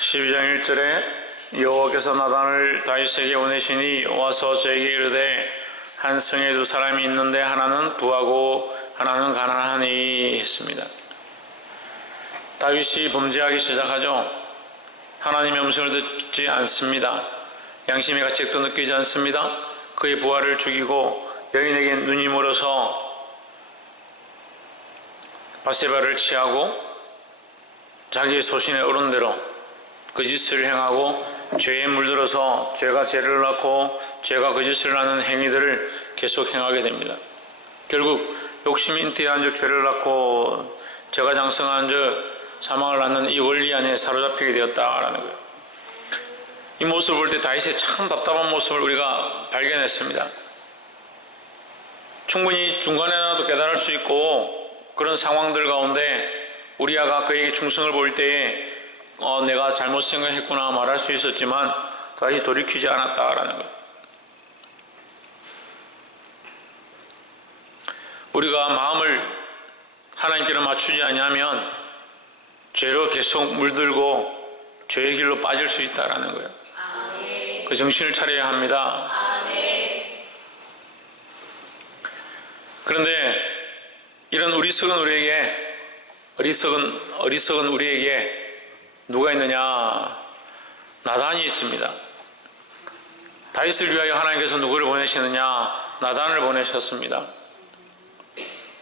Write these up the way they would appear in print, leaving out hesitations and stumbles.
12장 1절에 여호와께서 나단을 다윗에게 보내시니 와서 저에게 이르되 한 성에 두 사람이 있는데 하나는 부하고 하나는 가난하니 했습니다. 다윗이 범죄하기 시작하죠. 하나님의 음성을 듣지 않습니다. 양심의 가책도 느끼지 않습니다. 그의 부하를 죽이고 여인에게 눈이 멀어서 바세바를 취하고 자기의 소신에 오른 대로 그 짓을 행하고 죄에 물들어서 죄가 죄를 낳고 죄가 그 짓을 낳는 행위들을 계속 행하게 됩니다. 결국 욕심이 잉태한 즉 죄를 낳고 죄가 장성한 즉 사망을 낳는 이 원리 안에 사로잡히게 되었다라는 거예요. 이 모습을 볼 때 다윗의 참 답답한 모습을 우리가 발견했습니다. 충분히 중간에라도 깨달을 수 있고 그런 상황들 가운데 우리아가 그에게 충성을 보일 때에 내가 잘못 생각했구나 말할 수 있었지만 다시 돌이키지 않았다라는 거예요. 우리가 마음을 하나님께로 맞추지 않으면 죄로 계속 물들고 죄의 길로 빠질 수 있다라는 거예요. 그 정신을 차려야 합니다. 그런데 이런 어리석은 우리에게 누가 있느냐? 나단이 있습니다. 다윗을 위하여 하나님께서 누구를 보내시느냐? 나단을 보내셨습니다.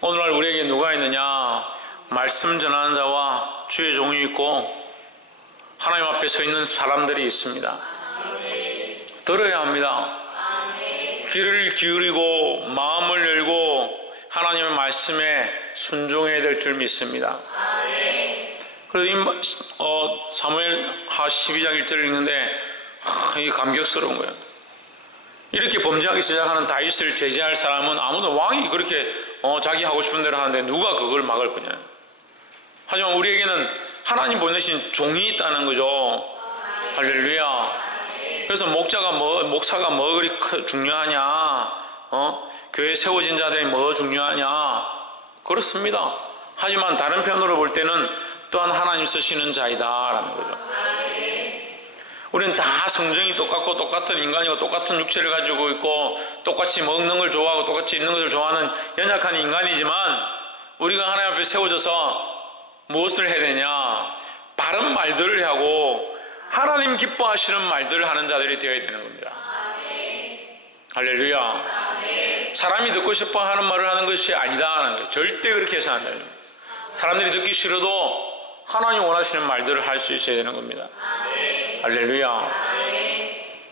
오늘날 우리에게 누가 있느냐? 말씀 전하는 자와 주의 종이 있고 하나님 앞에 서 있는 사람들이 있습니다. 들어야 합니다. 귀를 기울이고 마음을 열고 하나님의 말씀에 순종해야 될 줄 믿습니다. 그래서 사무엘하 12장 1절을 읽는데 이게 감격스러운 거예요. 이렇게 범죄하기 시작하는 다윗을 제지할 사람은 아무도 왕이 그렇게 자기 하고 싶은 대로 하는데 누가 그걸 막을 거냐. 하지만 우리에게는 하나님 보내신 종이 있다는 거죠. 할렐루야. 그래서 목사가 뭐 그리 중요하냐? 교회에 세워진 자들이 뭐 중요하냐? 그렇습니다. 하지만 다른 편으로 볼 때는 또한 하나님 쓰시는 자이다라는 거죠. 우리는 다 성정이 똑같고 똑같은 인간이고 똑같은 육체를 가지고 있고 똑같이 먹는 걸 좋아하고 똑같이 있는 것을 좋아하는 연약한 인간이지만 우리가 하나님 앞에 세워져서 무엇을 해야 되냐? 바른 말들을 하고 하나님 기뻐하시는 말들을 하는 자들이 되어야 되는 겁니다. 할렐루야. 사람이 듣고 싶어 하는 말을 하는 것이 아니다라는 거예요. 절대 그렇게 해서 안 돼요. 사람들이 듣기 싫어도 하나님 원하시는 말들을 할 수 있어야 되는 겁니다. 할렐루야.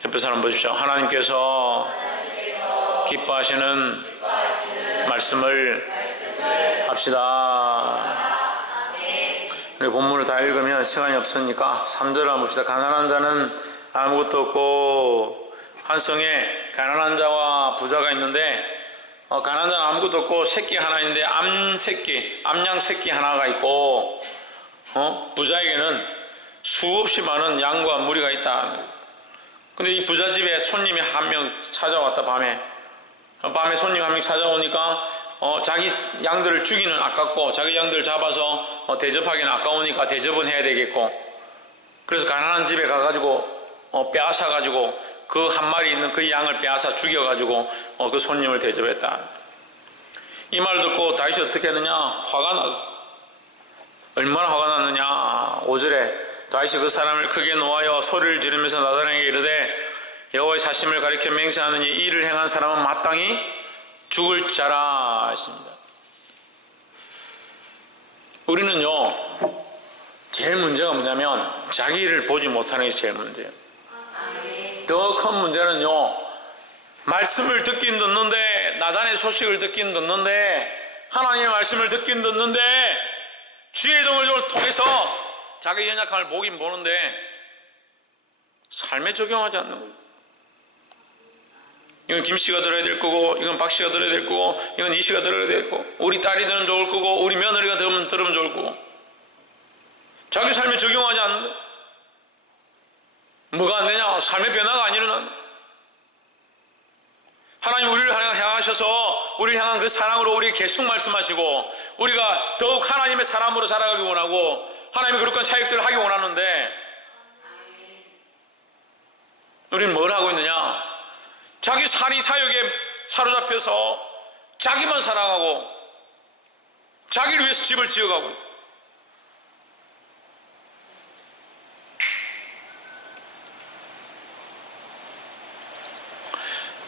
옆에 사람 보십시오. 하나님께서 기뻐하시는 말씀을 합시다. 우리 본문을 다 읽으면 시간이 없으니까 3절 한번 봅시다. 가난한 자는 아무것도 없고 한 성에 가난한 자와 부자가 있는데 가난한 자는 아무것도 없고 새끼 하나 있는데 암양 새끼 하나가 있고 부자에게는 수없이 많은 양과 무리가 있다. 근데 이 부자 집에 손님이 한 명 찾아왔다. 밤에 손님 한 명 찾아오니까 자기 양들을 죽이는 아깝고 자기 양들을 잡아서 대접하기는 아까우니까 대접은 해야 되겠고 그래서 가난한 집에 가가지고 빼앗아가지고 그 한 마리 있는 그 양을 빼앗아 죽여가지고 그 손님을 대접했다. 이 말 듣고 다윗이 어떻게 했느냐? 얼마나 화가 났느냐? 5절에 다윗이 그 사람을 크게 노하여 소리를 지르면서 나단에게 이르되 여호와의 사심을 가리켜 맹세하느니 이 일을 행한 사람은 마땅히 죽을 자라 했습니다. 우리는요 제일 문제가 뭐냐면 자기 일을 보지 못하는 게 제일 문제예요. 더 큰 문제는요 말씀을 듣긴 듣는데 나단의 소식을 듣긴 듣는데 하나님의 말씀을 듣긴 듣는데 주의 동을 통해서 자기 연약함을 보긴 보는데 삶에 적용하지 않는 거예요. 이건 김씨가 들어야 될 거고 이건 박씨가 들어야 될 거고 이건 이씨가 들어야 될 거고 우리 딸이 들으면 좋을 거고 우리 며느리가 들으면 좋을 거고 자기 삶에 적용하지 않는 거예요. 뭐가 안 되냐? 삶의 변화가 안 일어난다. 하나님 우리를 향하셔서 우리를 향한 그 사랑으로 우리에게 계속 말씀하시고 우리가 더욱 하나님의 사람으로 자라가기 원하고 하나님의 거룩한 사역들을 하기 원하는데 우리는 뭘 하고 있느냐? 자기 살이 사욕에 사로잡혀서 자기만 사랑하고 자기를 위해서 집을 지어가고 있고,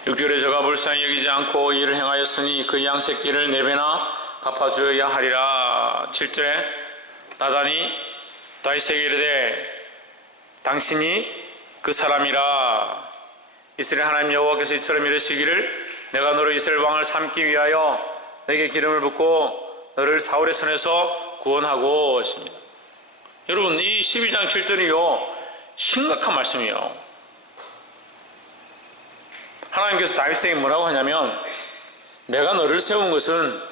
6절에 저가 불쌍히 여기지 않고 이를 행하였으니 그 양 새끼를 4배나 갚아주어야 하리라. 7절에 나단이 다윗에게 이르되 당신이 그 사람이라. 이스라엘 하나님 여호와께서 이처럼 이르시기를 내가 너로 이스라엘 왕을 삼기 위하여 내게 기름을 붓고 너를 사울의 손에서 구원하고 했습니다. 여러분, 이 12장 7절이요 심각한 말씀이에요. 하나님께서 다윗에게 뭐라고 하냐면, 내가 너를 세운 것은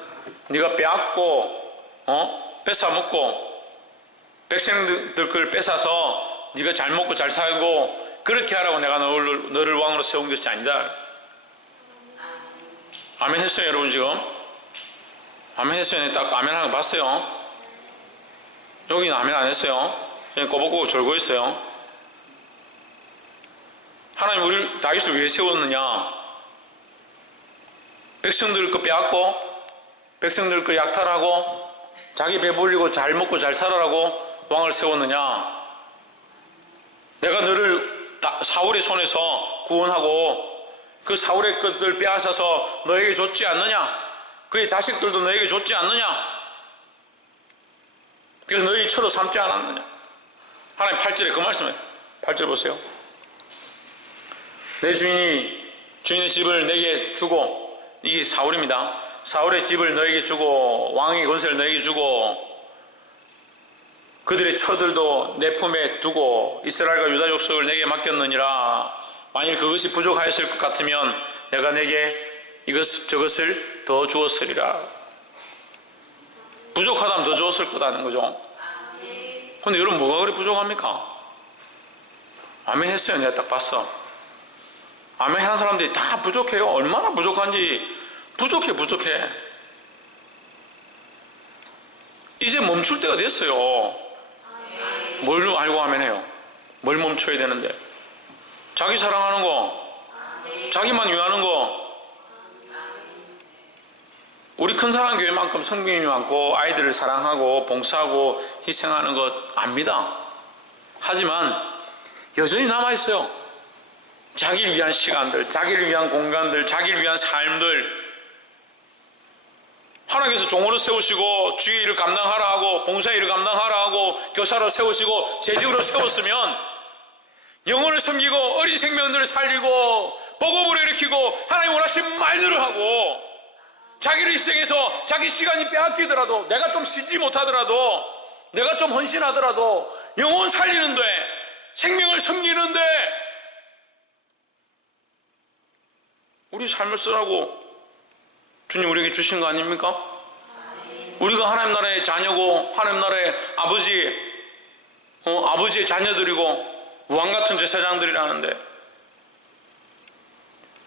네가 빼앗고 뺏어먹고 백성들 걸 뺏어서 네가 잘 먹고 잘 살고 그렇게 하라고 내가 너를 왕으로 세운 것이 아니다. 아멘 했어요 여러분? 지금 아멘 했어요? 딱 아멘 하는 거 봤어요? 여기는 아멘 안 했어요? 그냥 꼬박꼬박 졸고 있어요. 하나님 우리 다윗을 왜 세웠느냐? 백성들 거 빼앗고 백성들 거 약탈하고 자기 배불리고 잘 먹고 잘 살아라고 왕을 세웠느냐? 내가 너를 사울의 손에서 구원하고 그 사울의 것들 빼앗아서 너에게 줬지 않느냐? 그의 자식들도 너에게 줬지 않느냐? 그래서 너희 처로 삼지 않았느냐? 하나님 8절에 그 말씀을 8절 보세요. 내 주인의 집을 내게 주고, 이게 사울입니다. 사울의 집을 너에게 주고 왕의 권세를 너에게 주고 그들의 처들도 내 품에 두고 이스라엘과 유다 족속을 내게 맡겼느니라. 만일 그것이 부족하였을 것 같으면 내가 내게 저것을 더 주었으리라. 부족하다면 더 주었을 거다는 거죠. 근데 여러분 뭐가 그리 부족합니까? 아멘 했어요. 내가 딱 봤어. 아멘 하는 사람들이 다 부족해요. 얼마나 부족한지. 부족해. 이제 멈출 때가 됐어요. 뭘 알고 아멘 해요? 뭘 멈춰야 되는데? 자기 사랑하는 거, 자기만 위하는 거. 우리 큰 사랑 교회만큼 성경이 많고 아이들을 사랑하고 봉사하고 희생하는 것 압니다. 하지만 여전히 남아있어요. 자기를 위한 시간들, 자기를 위한 공간들, 자기를 위한 삶들. 하나님께서 종으로 세우시고 주의 일을 감당하라 하고 봉사의 일을 감당하라 하고 교사로 세우시고 재직으로 세웠으면 영혼을 섬기고 어린 생명들을 살리고 복음을 일으키고 하나님 원하신 말들을 하고 자기를 희생해서 자기 시간이 빼앗기더라도 내가 좀 쉬지 못하더라도 내가 좀 헌신하더라도 영혼 살리는데 생명을 섬기는데 우리 삶을 쓰라고 주님 우리에게 주신 거 아닙니까? 우리가 하나님 나라의 자녀고 하나님 나라의 아버지의 자녀들이고 왕같은 제사장들이라는데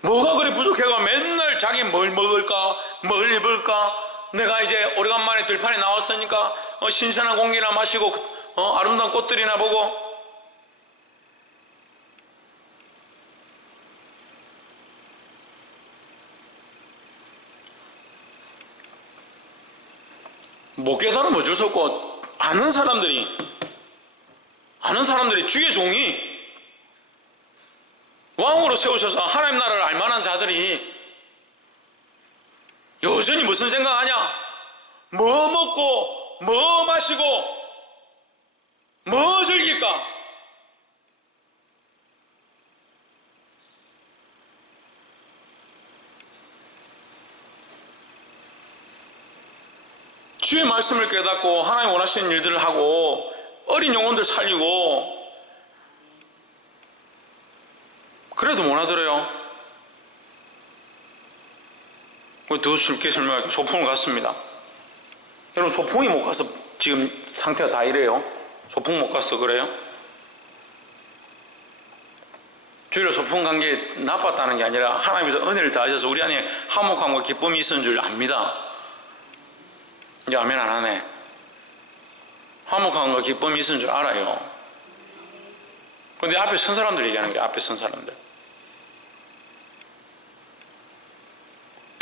뭐가 그리 부족해가 맨날 자기 뭘 먹을까 뭘 입을까 내가 이제 오래간만에 들판에 나왔으니까 신선한 공기나 마시고 아름다운 꽃들이나 보고 못 깨달으면 어쩔 수 없고 아는 사람들이 주의 종이 왕으로 세우셔서 하나님 나라를 알만한 자들이 여전히 무슨 생각하냐? 뭐 먹고 뭐 마시고 뭐 즐길까? 주의 말씀을 깨닫고 하나님 원하시는 일들을 하고 어린 영혼들 살리고 그래도 못 하더래요. 더 쉽게 설명할게요. 소풍을 갔습니다. 여러분 소풍이 못 가서 지금 상태가 다 이래요? 소풍 못 가서 그래요? 주일에 소풍 간 게 나빴다는 게 아니라 하나님께서 은혜를 다하셔서 우리 안에 화목함과 기쁨이 있는 줄 압니다. 이제 아멘 안 하네. 화목함과 기쁨이 있는 줄 알아요. 근데 앞에 선 사람들 얘기하는 게 앞에 선 사람들.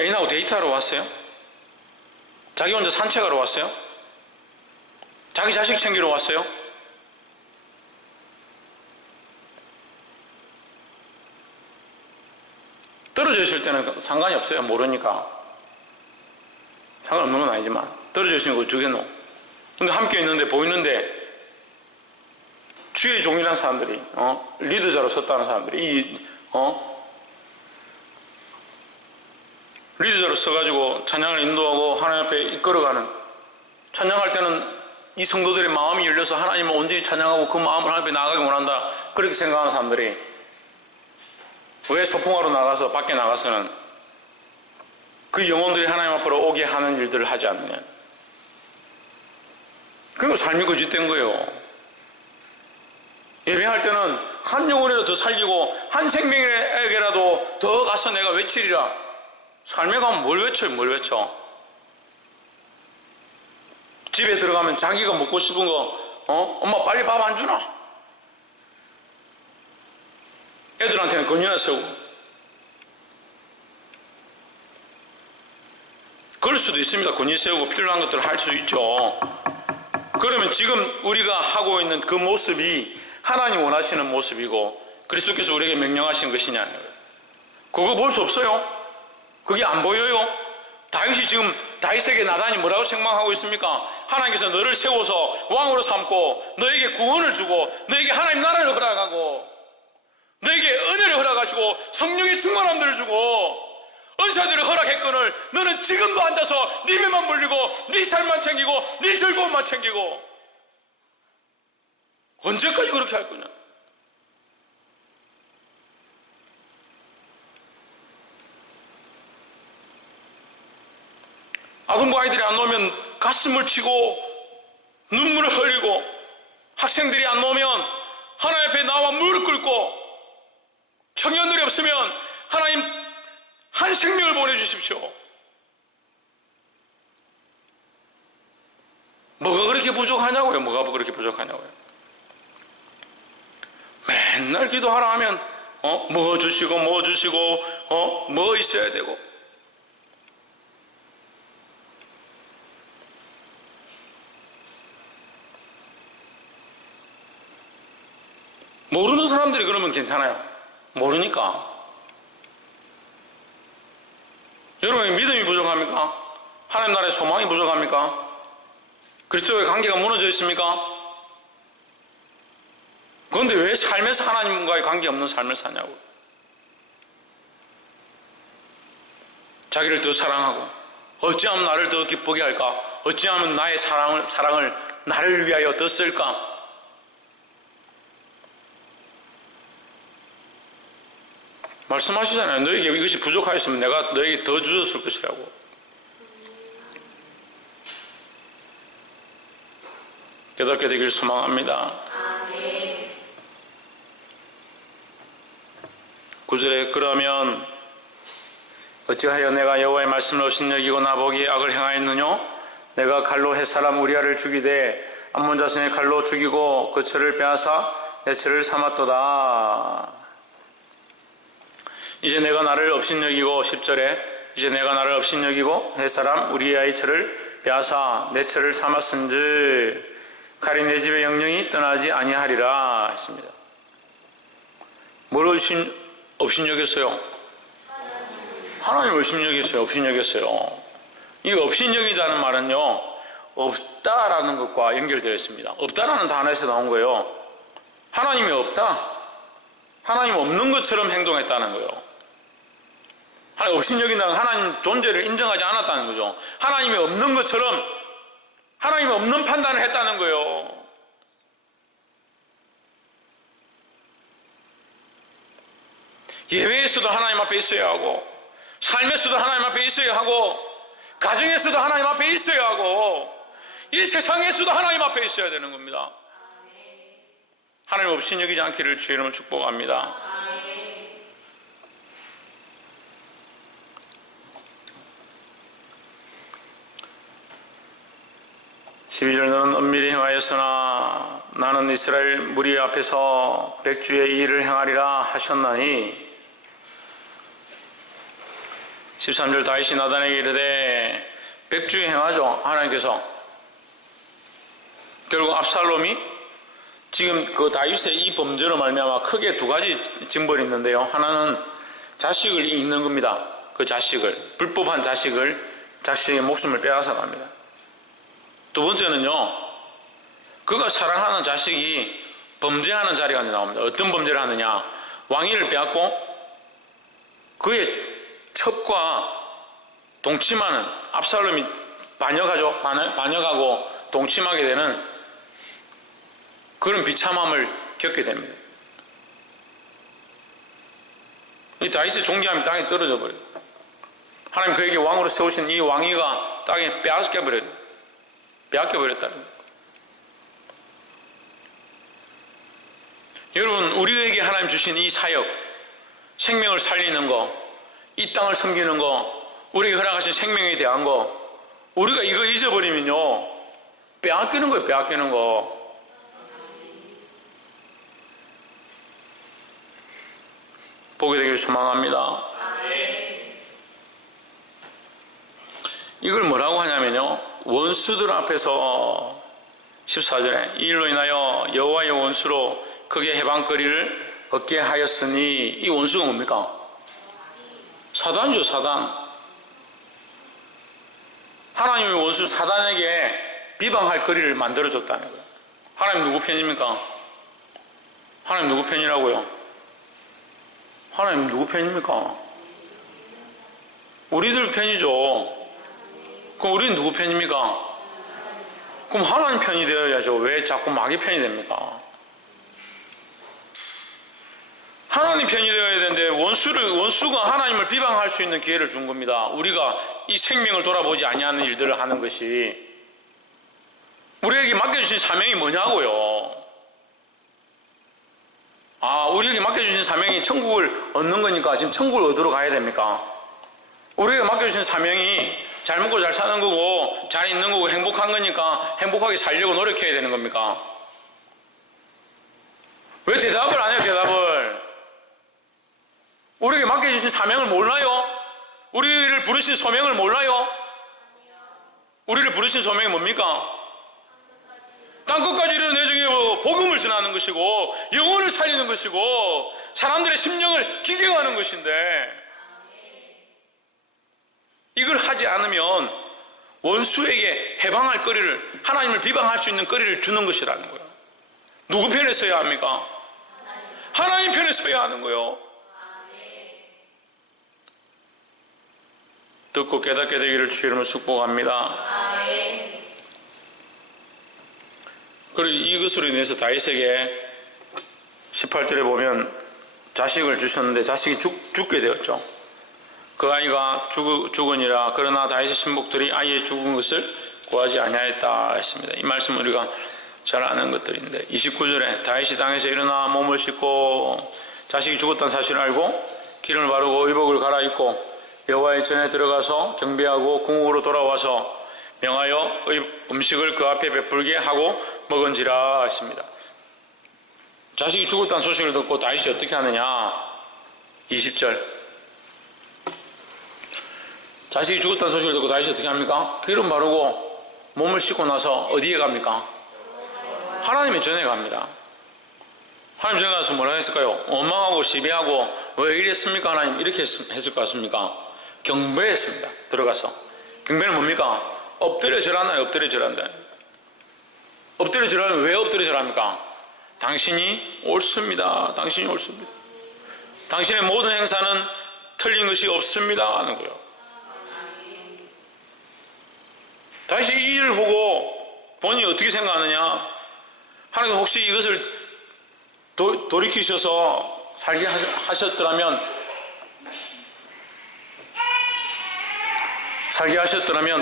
애인하고 데이트하러 왔어요? 자기 혼자 산책하러 왔어요? 자기 자식 챙기러 왔어요? 떨어져 있을 때는 상관이 없어요. 모르니까. 상관없는 건 아니지만 떨어져 있으면 그거 죽여놓. 근데 함께 있는데 보이는데 주의 종이라는 사람들이 리더자로 섰다는 사람들이 리더자로 서가지고 찬양을 인도하고 하나님 앞에 이끌어가는, 찬양할 때는 이 성도들의 마음이 열려서 하나님을 온전히 찬양하고 그 마음을 하나님 앞에 나아가기 원한다, 그렇게 생각하는 사람들이 왜 소풍하러 나가서 밖에 나가서는 그 영혼들이 하나님 앞으로 오게 하는 일들을 하지 않느냐. 그리고 삶이 거짓된 거예요. 예배할 때는 한 영혼이라도 더 살리고 한 생명에게라도 더 가서 내가 외치리라. 삶에 가면 뭘 외쳐요? 뭘 외쳐? 집에 들어가면 자기가 먹고 싶은 거 엄마 빨리 밥 안 주나? 애들한테는 건의나 세우고. 그럴 수도 있습니다. 건의 세우고 필요한 것들을 할 수 있죠. 그러면 지금 우리가 하고 있는 그 모습이 하나님 원하시는 모습이고 그리스도께서 우리에게 명령하신 것이냐는 거예요. 그거 볼 수 없어요. 그게 안 보여요. 다윗이 지금 다윗에게 나단이 뭐라고 책망하고 있습니까? 하나님께서 너를 세워서 왕으로 삼고 너에게 구원을 주고 너에게 하나님 나라를 허락하고 너에게 은혜를 허락하시고 성령의 충만함들을 주고 은사들을 허락했거늘 너는 지금도 앉아서 네 배만 물리고 네 삶만 챙기고 네 즐거움만 챙기고 언제까지 그렇게 할 거냐? 아동부 아이들이 안 오면 가슴을 치고 눈물을 흘리고 학생들이 안 오면 하나님 앞에 나와 무릎 꿇고 청년들이 없으면 하나님 한 생명을 보내주십시오. 뭐가 그렇게 부족하냐고요? 뭐가 그렇게 부족하냐고요? 맨날 기도하라 하면 뭐 주시고 뭐 주시고 뭐 있어야 되고. 모르는 사람들이 그러면 괜찮아요. 모르니까. 여러분의 믿음이 부족합니까? 하나님 나라의 소망이 부족합니까? 그리스도의 관계가 무너져 있습니까? 그런데 왜 삶에서 하나님과의 관계 없는 삶을 사냐고. 자기를 더 사랑하고 어찌하면 나를 더 기쁘게 할까? 어찌하면 나의 사랑을 나를 위하여 더 쓸까? 말씀하시잖아요. 너에게 이것이 부족하였으면 내가 너에게 더 주었을 것이라고. 깨닫게 되길 소망합니다. 9절에 그러면 어찌하여 내가 여호와의 말씀을 업신여기고 나보기에 악을 행하였느뇨? 내가 칼로 햇사람 우리아를 죽이되 암몬 자손의 칼로 죽이고 그 철을 빼앗아 내 철을 삼았도다. 이제 내가 나를 업신여기고 10절에 이제 내가 나를 업신여기고 햇사람 우리아의 철을 빼앗아 내 철을 삼았은즉 칼이 내 집의 영영이 떠나지 아니하리라 했습니다. 뭘 업신여겼어요? 하나님을 업신여겼어요. 업신여겼어요. 이 업신여기다는 말은요, 없다라는 것과 연결되어 있습니다. 없다라는 단어에서 나온 거예요. 하나님이 없다. 하나님 없는 것처럼 행동했다는 거예요. 하나님 업신여긴다는 건 하나님 존재를 인정하지 않았다는 거죠. 하나님이 없는 것처럼 하나님이 없는 판단을 했다는 거예요. 예배에서도 하나님 앞에 있어야 하고 삶에서도 하나님 앞에 있어야 하고 가정에서도 하나님 앞에 있어야 하고 이 세상에서도 하나님 앞에 있어야 되는 겁니다. 하나님 없이 여기지 않기를 주의 이름으로 축복합니다. 12절 너는 엄밀히 행하였으나 나는 이스라엘 무리 앞에서 백주의 일을 행하리라 하셨나니 13절 다윗이 나단에게 이르되 백주의 행하죠. 하나님께서 결국 압살롬이 지금 그 다윗의 이 범죄로 말미암아 크게 두 가지 징벌이 있는데요. 하나는 자식을 잃는 겁니다. 그 자식을, 불법한 자식의 목숨을 빼앗아 갑니다. 두 번째는요, 그가 사랑하는 자식이 범죄하는 자리가 나옵니다. 어떤 범죄를 하느냐, 왕위를 빼앗고 그의 첩과 동침하는, 압살롬이 반역하고 동침하게 되는 그런 비참함을 겪게 됩니다. 이 다윗의 존귀함이 땅에 떨어져 버려요. 하나님 그에게 왕으로 세우신 이 왕위가 땅에 빼앗겨 버렸다는 거예요. 여러분, 우리에게 하나님 주신 이 사역, 생명을 살리는 거, 이 땅을 섬기는 거, 우리에게 허락하신 생명에 대한 거, 우리가 이거 잊어버리면요, 빼앗기는 거예요. 빼앗기는 거. 보게 되길 소망합니다. 이걸 뭐라고 하냐면요, 원수들 앞에서 14절에 이 일로 인하여 여호와의 원수로 크게 해방거리를 얻게 하였으니, 이 원수가 뭡니까? 사단이죠. 사단. 하나님의 원수 사단에게 비방할 거리를 만들어줬다는 거예요. 하나님 누구 편입니까? 하나님 누구 편이라고요? 하나님 누구 편입니까? 우리들 편이죠. 그럼 우리는 누구 편입니까? 그럼 하나님 편이 되어야죠. 왜 자꾸 마귀 편이 됩니까? 하나님 편이 되어야 되는데 원수가 하나님을 비방할 수 있는 기회를 준 겁니다. 우리가 이 생명을 돌아보지 아니하는 일들을 하는 것이. 우리에게 맡겨주신 사명이 뭐냐고요. 우리에게 맡겨주신 사명이 천국을 얻는 거니까 지금 천국을 얻으러 가야 됩니까? 우리에게 맡겨주신 사명이 잘 먹고 잘 사는 거고 잘 있는 거고 행복한 거니까 행복하게 살려고 노력해야 되는 겁니까? 왜 대답을 안 해요? 대답을. 우리에게 맡겨주신 사명을 몰라요? 우리를 부르신 소명을 몰라요? 우리를 부르신 소명이 뭡니까? 땅끝까지 이르는 내정에 복음을 전하는 것이고 영혼을 살리는 것이고 사람들의 심령을 기경하는 것인데, 이걸 하지 않으면 원수에게 해방할 거리를, 하나님을 비방할 수 있는 거리를 주는 것이라는 거예요. 누구 편에 서야 합니까? 하나님 편에 서야 하는 거예요. 듣고 깨닫게 되기를 주의 이름으로 축복합니다. 그리고 이것으로 인해서 다윗에게 18절에 보면 자식을 주셨는데 자식이 죽게 되었죠. 그 아이가 죽으니라. 그러나 다윗의 신복들이 아이의 죽은 것을 구하지 아니하였다 했습니다. 이 말씀은 우리가 잘 아는 것들인데, 29절에 다윗이 땅에서 일어나 몸을 씻고 자식이 죽었다는 사실을 알고 기름을 바르고 의복을 갈아입고 여호와의 전에 들어가서 경배하고 궁으로 돌아와서 명하여 음식을 그 앞에 베풀게 하고 먹은지라 했습니다. 자식이 죽었다는 소식을 듣고 다윗이 어떻게 하느냐. 20절, 자식이 죽었다는 소식을 듣고 다윗이 어떻게 합니까? 기름 바르고 몸을 씻고 나서 어디에 갑니까? 하나님의 전에 갑니다. 하나님 전에 가서 뭐라 했을까요? 원망하고 시비하고 왜 이랬습니까? 하나님 이렇게 했을 것 같습니까? 경배했습니다. 들어가서. 경배는 뭡니까? 엎드려 절하나요? 엎드려 절한다. 엎드려 절하면 왜 엎드려 절합니까? 당신이 옳습니다. 당신이 옳습니다. 당신의 모든 행사는 틀린 것이 없습니다 하는 거예요. 다시 이 일을 보고 본인이 어떻게 생각하느냐. 하나님 혹시 이것을 돌이키셔서 살게 하셨더라면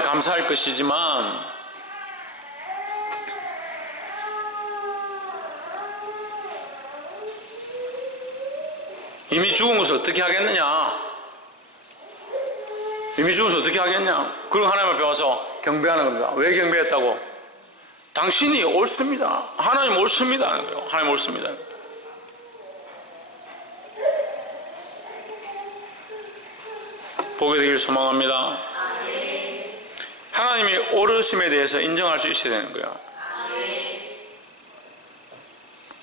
감사할 것이지만, 이미 죽은 것을 어떻게 하겠느냐. 이미 죽은 것을 어떻게 하겠냐. 그리고 하나님 앞에 와서 경배하는 겁니다. 왜 경배했다고? 당신이 옳습니다. 하나님 옳습니다 하는 거예요. 하나님 옳습니다. 보게 되길 소망합니다. 하나님이 옳으심에 대해서 인정할 수 있어야 되는 거야.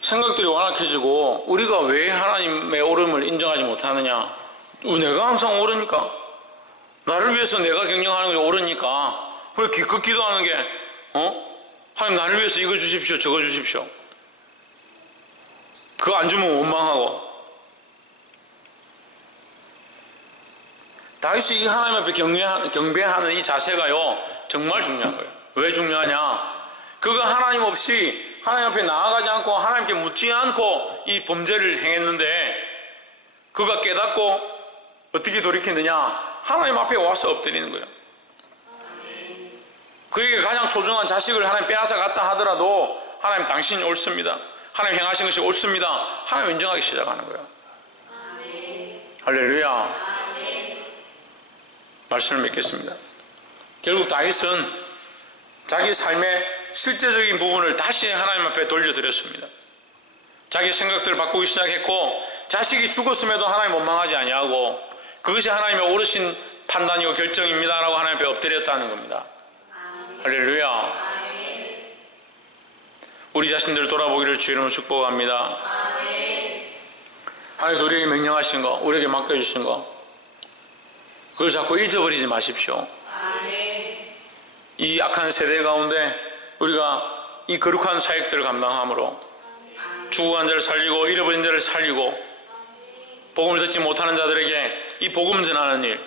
생각들이 완악해지고 우리가 왜 하나님의 옳음을 인정하지 못하느냐? 내가 항상 옳으니까, 나를 위해서 내가 경영하는 게 옳으니까, 그래 기껏 기도하는 게 하나님 나를 위해서 이거 주십시오 저거 주십시오, 그거 안 주면 원망하고. 다윗이 이 하나님 앞에 경배하는 이 자세가요 정말 중요한 거예요. 왜 중요하냐? 그가 하나님 없이 하나님 앞에 나아가지 않고 하나님께 묻지 않고 이 범죄를 행했는데, 그가 깨닫고 어떻게 돌이켰느냐? 하나님 앞에 와서 엎드리는 거예요. 그에게 가장 소중한 자식을 하나님 빼앗아 갔다 하더라도 하나님 당신이 옳습니다, 하나님 행하신 것이 옳습니다, 하나님 인정하기 시작하는 거예요. 할렐루야. 말씀을 맺겠습니다. 결국 다윗은 자기 삶의 실제적인 부분을 다시 하나님 앞에 돌려드렸습니다. 자기 생각들을 바꾸기 시작했고, 자식이 죽었음에도 하나님 원망하지 아니하고, 그것이 하나님의 옳으신 판단이고 결정입니다 라고 하나님 앞에 엎드렸다는 겁니다. 할렐루야. 우리 자신들을 돌아보기를 주의 이름으로 축복합니다. 하나님께서 우리에게 명령하신 거, 우리에게 맡겨주신 거, 그걸 자꾸 잊어버리지 마십시오. 이 악한 세대 가운데 우리가 이 거룩한 사역들을 감당함으로 죽어간 자를 살리고 잃어버린 자를 살리고 복음을 듣지 못하는 자들에게 이 복음 전하는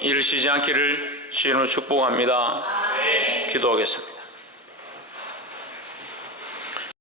일을 쉬지 않기를 주의 이름으로 축복합니다. 기도하겠습니다.